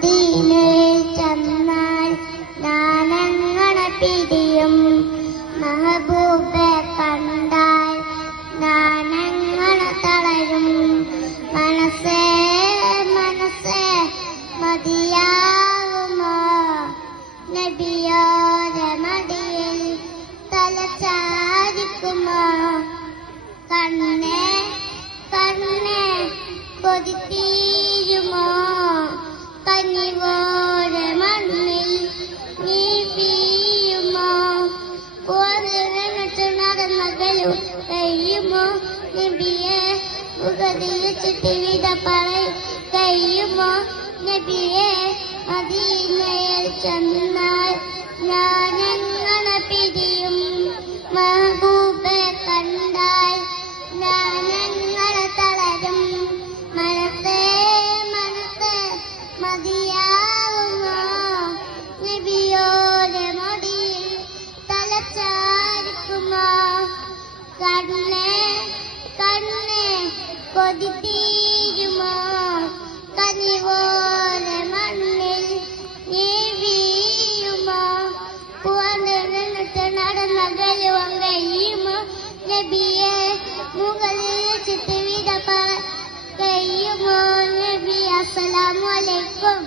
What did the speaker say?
മദീനയിൽ ചെന്നാൽ ഞാനങ്ങനെ പിരിയും. മെഹബൂബെ കണ്ടാൽ ഞാനങ്ങനെ തളരും. മനസ്സേ മനസ്സേ മതിയാവുമോ നബിയോരെ മടിയിൽ തലചാരിക്കുമോ? കണ്ണേ കണ്ണേ കൊതിത്തീരുമോ? കനിവോടെ മണ്ണിൽ നീ വീഴുമോ? പോന്നിട്ട് നടന്നകലു കഴിയുമോ നബിയെ? മുഖതിരിച്ചിട്ട് വിട പറയും കഴിയുമോ നബിയെ? മദീനയിൽ ചെന്നാൽ ഞാനെങ്ങനെ പിരിയും. മെഹബൂബെ കണ്ടാൽ ഞാനെങ്ങനെ തളരും. മനസ്സേ മനസ്സേ മതിയാവുമോ നബിയോരെ മടിയിൽ തലചാരിക്കുമോ? കണ്ണേ കണ്ണേ കൊതിത്തീരുമോ? കനിവോരെ മണ്ണിൽ നീ വീഴുമോ? പൂവന്നിട്ട് നടന്നകലുവാൻ കഴിയുമോ നബിയെ? മുകളിൽ ചിത്ത് വിട കഴിയുമോ നബി? അസ്സലാമു അലൈക്കും.